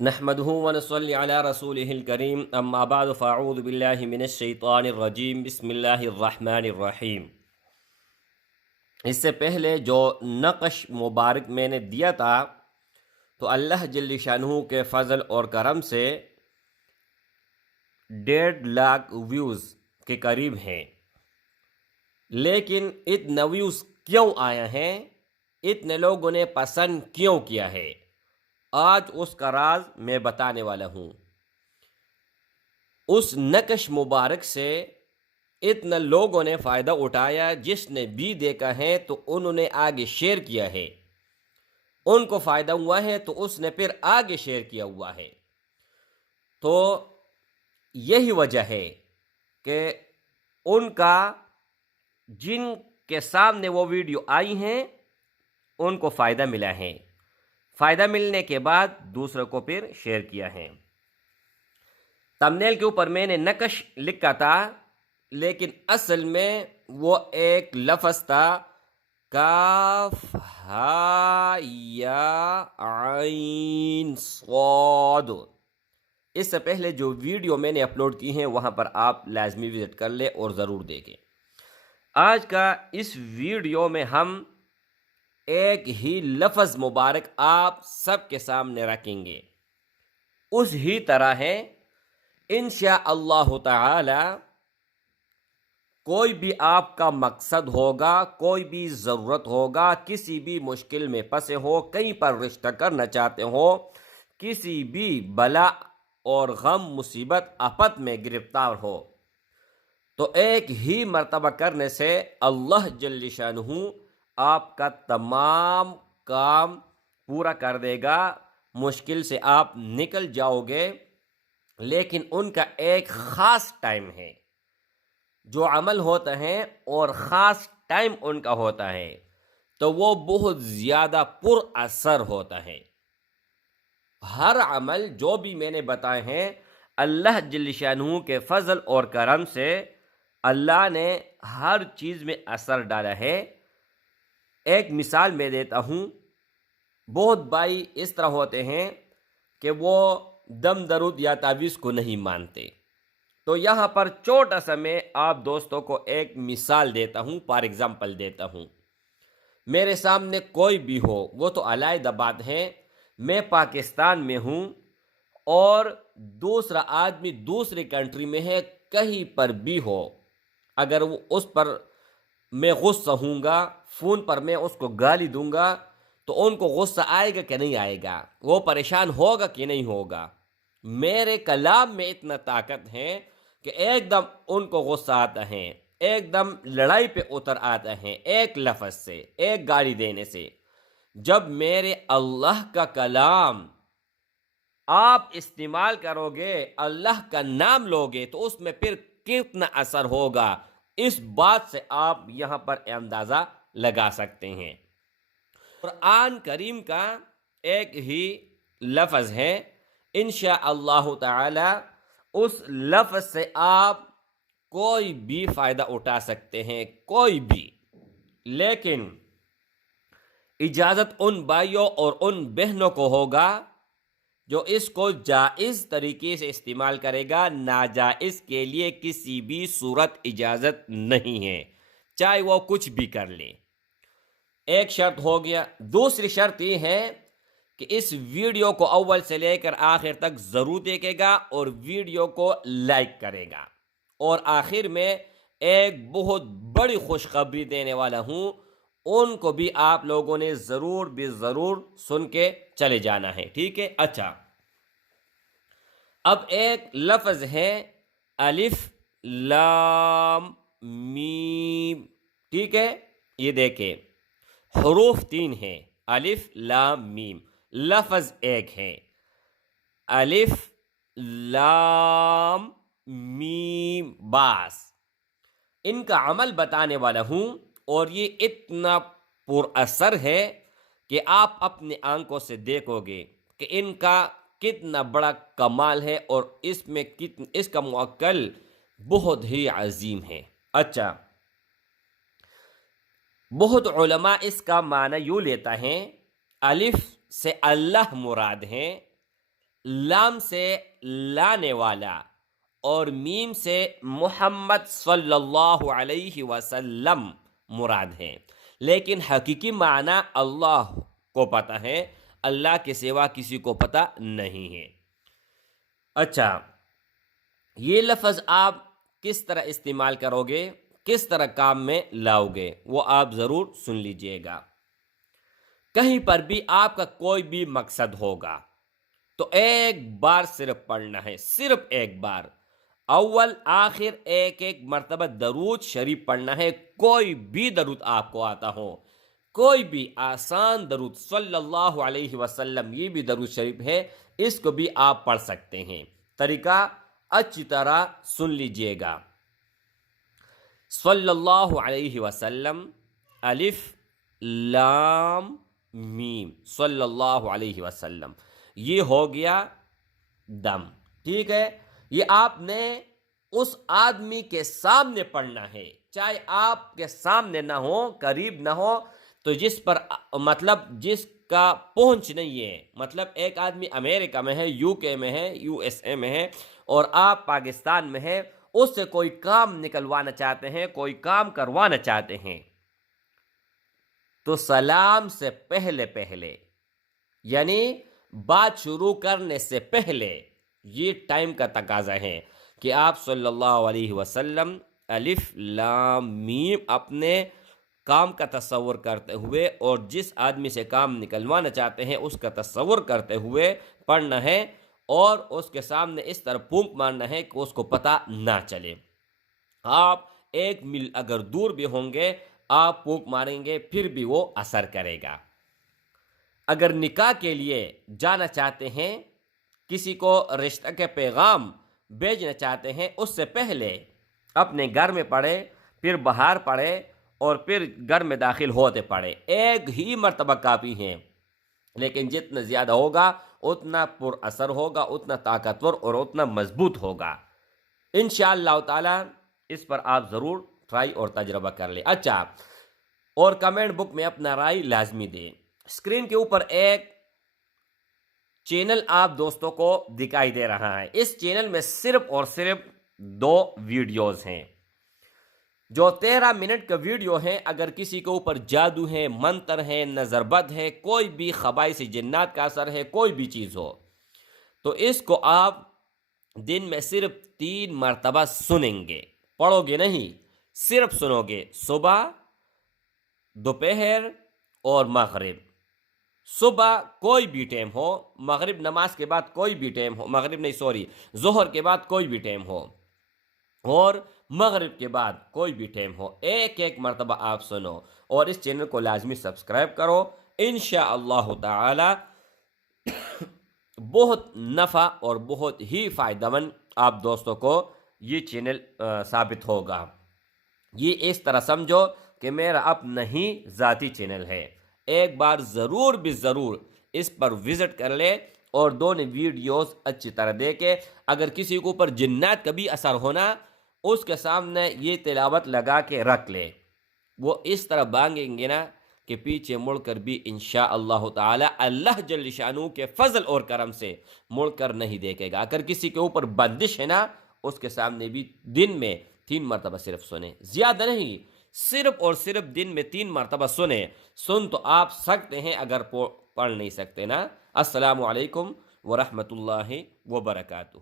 نحمده ونصلي على رسوله الكريم اما بعد فاعوذ بالله من الشیطان الرجیم بسم اللہ الرحمن الرحیم۔ اس سے پہلے جو نقش مبارک میں نے دیا تھا تو اللہ جل شانہ کے فضل اور کرم سے 1.5 لاکھ ویوز کے قریب ہیں، لیکن اتنا ویوز کیوں آیا ہیں، اتنے لوگوں نے پسند کیوں کیا ہے، آج اس کا راز میں بتانے والا ہوں۔ اس نقش مبارک سے اتنا لوگوں نے فائدہ اٹھایا، جس نے بھی دیکھا ہے تو انہوں نے آگے شیئر کیا ہے، ان کو فائدہ ہوا ہے تو اس نے پھر آگے شیئر کیا ہوا ہے۔ تو یہی وجہ ہے کہ ان کا جن کے سامنے وہ ویڈیو آئی ہیں ان کو فائدہ ملا ہے، فائدہ ملنے کے بعد دوسروں کو پھر شیئر کیا ہے۔ تمنیل کے اوپر میں نے نقش لکھا تھا، لیکن اصل میں وہ ایک لفظ تھا، کاف ہا یا عین صاد۔ اس سے پہلے جو ویڈیو میں نے اپلوڈ کی ہیں وہاں پر آپ لازمی وزٹ کر لیں اور ضرور دیکھیں۔ آج کا اس ویڈیو میں ہم ایک ہی لفظ مبارک آپ سب کے سامنے رکھیں گے، اس ہی طرح ہے انشاءاللہ تعالی۔ کوئی بھی آپ کا مقصد ہوگا، کوئی بھی ضرورت ہوگا، کسی بھی مشکل میں پھنسے ہو، کہیں پر رشتہ کرنا چاہتے ہو، کسی بھی بلا اور غم مصیبت آفت میں گرفتار ہو، تو ایک ہی مرتبہ کرنے سے اللہ جل شانہ آپ کا تمام کام پورا کر دے گا، مشکل سے آپ نکل جاؤ گے۔ لیکن ان کا ایک خاص ٹائم ہے، جو عمل ہوتا ہے اور خاص ٹائم ان کا ہوتا ہے تو وہ بہت زیادہ پر اثر ہوتا ہے۔ ہر عمل جو بھی میں نے بتائے ہیں، اللہ جل شانہ کے فضل اور کرم سے اللہ نے ہر چیز میں اثر ڈالا ہے۔ ایک مثال میں دیتا ہوں، بہت بھائی اس طرح ہوتے ہیں کہ وہ دم درود یا تعویذ کو نہیں مانتے، تو یہاں پر چھوٹا سا میں آپ دوستوں کو ایک مثال دیتا ہوں، فار ایگزامپل دیتا ہوں۔ میرے سامنے کوئی بھی ہو، وہ تو علیحدہ بات ہے، میں پاکستان میں ہوں اور دوسرا آدمی دوسری کنٹری میں ہے، کہیں پر بھی ہو، اگر وہ اس پر میں غصہ ہوں گا، فون پر میں اس کو گالی دوں گا، تو ان کو غصہ آئے گا کہ نہیں آئے گا، وہ پریشان ہوگا کہ نہیں ہوگا۔ میرے کلام میں اتنا طاقت ہے کہ ایک دم ان کو غصہ آتا ہے، ایک دم لڑائی پہ اتر آتا ہے، ایک لفظ سے، ایک گالی دینے سے۔ جب میرے اللہ کا کلام آپ استعمال کرو گے، اللہ کا نام لوگے، تو اس میں پھر کتنا اثر ہوگا، اس بات سے آپ یہاں پر اندازہ لگا سکتے ہیں۔ قرآن کریم کا ایک ہی لفظ ہے انشاءاللہ تعالی، اس لفظ سے آپ کوئی بھی فائدہ اٹھا سکتے ہیں، کوئی بھی، لیکن اجازت ان بھائیوں اور ان بہنوں کو ہوگا جو اس کو جائز طریقے سے استعمال کرے گا، ناجائز کے لیے کسی بھی صورت اجازت نہیں ہے، چاہے وہ کچھ بھی کر لے۔ ایک شرط ہو گیا۔ دوسری شرط یہ ہے کہ اس ویڈیو کو اول سے لے کر آخر تک ضرور دیکھے گا اور ویڈیو کو لائک کرے گا، اور آخر میں ایک بہت بڑی خوشخبری دینے والا ہوں، ان کو بھی آپ لوگوں نے ضرور بھی ضرور سن کے چلے جانا ہے، ٹھیک ہے؟ اچھا، اب ایک لفظ ہے الف لام میم، ٹھیک ہے؟ یہ دیکھیں، حروف 3 ہیں، الف لام میم، لفظ ایک ہے، الف لام میم، باس۔ ان کا عمل بتانے والا ہوں، اور یہ اتنا پر اثر ہے کہ آپ اپنے آنکھوں سے دیکھو گے کہ ان کا کتنا بڑا کمال ہے، اور اس کا موکل بہت ہی عظیم ہے۔ اچھا، بہت علماء اس کا معنی یوں لیتا ہے، الف سے اللہ مراد ہے، لام سے لانے والا اور میم سے محمد صلی اللہ علیہ وسلم مراد ہیں، لیکن حقیقی معنی اللہ کو پتہ ہے، اللہ کے سوا کسی کو پتہ نہیں ہے۔ اچھا، یہ لفظ آپ کس طرح استعمال کرو گے، کس طرح کام میں لاؤ گے، وہ آپ ضرور سن لیجئے گا۔ کہیں پر بھی آپ کا کوئی بھی مقصد ہوگا تو ایک بار صرف پڑھنا ہے، صرف ایک بار، اول آخر ایک ایک مرتبہ درود شریف پڑھنا ہے۔ کوئی بھی درود آپ کو آتا ہو، کوئی بھی آسان درود، صلی اللہ علیہ وسلم، یہ بھی درود شریف ہے، اس کو بھی آپ پڑھ سکتے ہیں۔ طریقہ اچھی طرح سن لیجئے گا۔ صلی اللہ علیہ وسلم، الف لام میم، صلی اللہ علیہ وسلم، یہ ہو گیا دم، ٹھیک ہے۔ یہ آپ نے اس آدمی کے سامنے پڑھنا ہے، چاہے آپ کے سامنے نہ ہو، قریب نہ ہو، تو جس پر مطلب جس کا پہنچ نہیں ہے، مطلب ایک آدمی امریکہ میں ہے، یو کے میں ہے، یو ایس اے میں ہے، اور آپ پاکستان میں ہے، اس سے کوئی کام نکلوانا چاہتے ہیں، کوئی کام کروانا چاہتے ہیں، تو سلام سے پہلے یعنی بات شروع کرنے سے پہلے، یہ ٹائم کا تقاضا ہے کہ آپ صلی اللہ علیہ وسلم، الف لام میم، اپنے کام کا تصور کرتے ہوئے اور جس آدمی سے کام نکلوانا چاہتے ہیں اس کا تصور کرتے ہوئے پڑھنا ہے، اور اس کے سامنے اس طرح پھونک مارنا ہے کہ اس کو پتہ نہ چلے۔ آپ ایک میل اگر دور بھی ہوں گے، آپ پھونک ماریں گے پھر بھی وہ اثر کرے گا۔ اگر نکاح کے لیے جانا چاہتے ہیں، کسی کو رشتہ کے پیغام بھیجنا چاہتے ہیں، اس سے پہلے اپنے گھر میں پڑھے، پھر باہر پڑھے، اور پھر گھر میں داخل ہوتے پڑھے۔ ایک ہی مرتبہ کافی ہیں، لیکن جتنا زیادہ ہوگا اتنا پر اثر ہوگا، اتنا طاقتور اور اتنا مضبوط ہوگا۔ انشاءاللہ تعالی اس پر آپ ضرور ٹرائی اور تجربہ کر لیں۔ اچھا، اور کمنٹ بک میں اپنا رائے لازمی دیں۔ اسکرین کے اوپر ایک چینل آپ دوستوں کو دکھائی دے رہا ہے، اس چینل میں صرف اور صرف 2 ویڈیوز ہیں، جو 13 منٹ کا ویڈیو ہے۔ اگر کسی کے اوپر جادو ہے، منتر ہے، نظر بد ہے، کوئی بھی خبائث جنات کا اثر ہے، کوئی بھی چیز ہو، تو اس کو آپ دن میں صرف 3 مرتبہ سنیں گے، پڑھو گے نہیں، صرف سنو گے، صبح، دوپہر اور مغرب۔ صبح کوئی بھی ٹائم ہو، مغرب نماز کے بعد کوئی بھی ٹائم ہو، مغرب نہیں سوری ظہر کے بعد کوئی بھی ٹائم ہو، اور مغرب کے بعد کوئی بھی ٹائم ہو، ایک ایک مرتبہ آپ سنو، اور اس چینل کو لازمی سبسکرائب کرو۔ انشاءاللہ تعالی بہت نفع اور بہت ہی فائدہ مند آپ دوستوں کو یہ چینل ثابت ہوگا۔ یہ اس طرح سمجھو کہ میرا اپنا ہی ذاتی چینل ہے۔ ایک بار ضرور بھی ضرور اس پر وزٹ کر لے اور دونوں ویڈیوز اچھی طرح دیکھے۔ اگر کسی کے اوپر جنات کا بھی اثر ہونا، اس کے سامنے یہ تلاوت لگا کے رکھ لے، وہ اس طرح بانگیں گے نا کہ پیچھے مڑ کر بھی انشاءاللہ تعالی اللہ جل شانہ کے فضل اور کرم سے مڑ کر نہیں دیکھے گا۔ اگر کسی کے اوپر بندش ہے نا، اس کے سامنے بھی دن میں 3 مرتبہ صرف سنیں، زیادہ نہیں، صرف اور صرف دن میں 3 مرتبہ سنیں۔ سن تو آپ سکتے ہیں، اگر پڑھ نہیں سکتے نا۔ السلام علیکم ورحمۃ اللہ وبرکاتہ۔